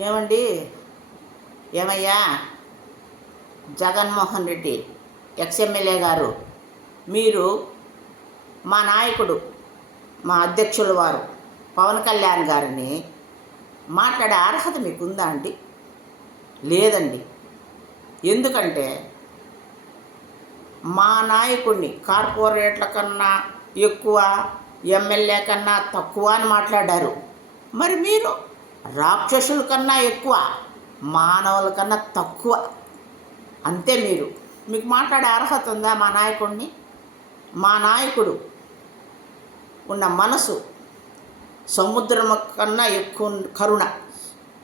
ఏమండి? ఏమయ్యా జగన్మోహన్ రెడ్డి ఎక్స్ఎమ్మెల్యే గారు, మీరు మా నాయకుడు, మా అధ్యక్షుల వారు పవన్ కళ్యాణ్ గారిని మాట్లాడే అర్హత మీకుందా అండి? లేదండి. ఎందుకంటే మా నాయకుడిని కార్పొరేట్ల కన్నా ఎక్కువ, ఎమ్మెల్యే కన్నా తక్కువ అని మాట్లాడారు. మరి మీరు రాక్షసుల కన్నా ఎక్కువ, మానవుల కన్నా తక్కువ, అంతే. మీకు మాట్లాడే అర్హత ఉందా మా నాయకుడిని? మా నాయకుడు ఉన్న మనసు సముద్రం కన్నా ఎక్కువ కరుణ,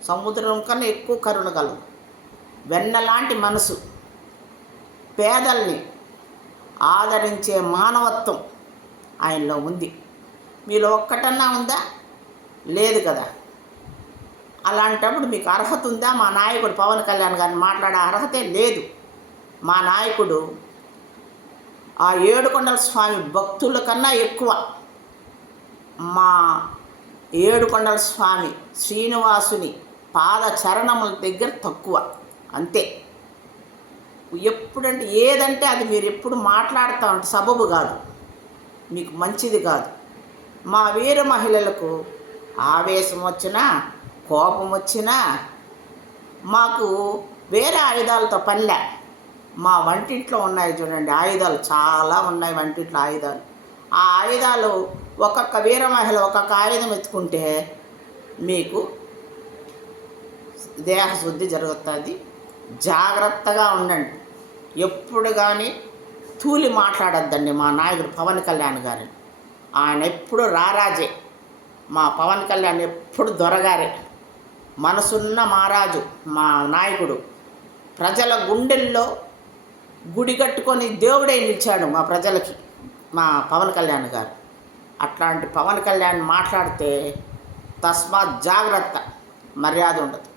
సముద్రం కన్నా ఎక్కువ కరుణ కలదు. వెన్నలాంటి మనసు, పేదల్ని ఆదరించే మానవత్వం ఆయనలో ఉంది. మీలో ఒక్కటన్నా ఉందా? లేదు కదా. అలాంటప్పుడు మీకు అర్హత ఉందా? మా నాయకుడు పవన్ కళ్యాణ్ గారిని మాట్లాడే అర్హతే లేదు. మా నాయకుడు ఆ ఏడుకొండల స్వామి భక్తుల కన్నా ఎక్కువ, మా ఏడుకొండల స్వామి శ్రీనివాసుని పాద చరణముల దగ్గర తక్కువ, అంతే. ఎప్పుడంటే ఏదంటే అది మీరు ఎప్పుడు మాట్లాడుతూ ఉంటే సబబు కాదు, మీకు మంచిది కాదు. మా వీర మహిళలకు ఆవేశం వచ్చినా, కోపం వచ్చినా మాకు వేరే ఆయుధాలతో పనిలే. మా వంటింట్లో ఉన్నాయి చూడండి ఆయుధాలు, చాలా ఉన్నాయి వంటింట్లో ఆయుధాలు. ఆ ఆయుధాలు ఒక్కొక్క వీర మహిళ ఒక్కొక్క ఆయుధం ఎత్తుకుంటే మీకు దేహశుద్ధి జరుగుతుంది. జాగ్రత్తగా ఉండండి. ఎప్పుడు కానీ తూలి మాట్లాడద్దండి మా నాయకుడు పవన్ కళ్యాణ్ గారిని. ఆయన ఎప్పుడు రారాజే. మా పవన్ కళ్యాణ్ ఎప్పుడు దొరగారే. మనసున్న మహారాజు మా నాయకుడు. ప్రజల గుండెల్లో గుడి కట్టుకొని దేవుడే నిలిచాడు మా ప్రజలకి మా పవన్ కళ్యాణ్ గారు. అట్లాంటి పవన్ కళ్యాణ్ మాట్లాడితే తస్మాత్ జాగ్రత్త, మర్యాద ఉండదు.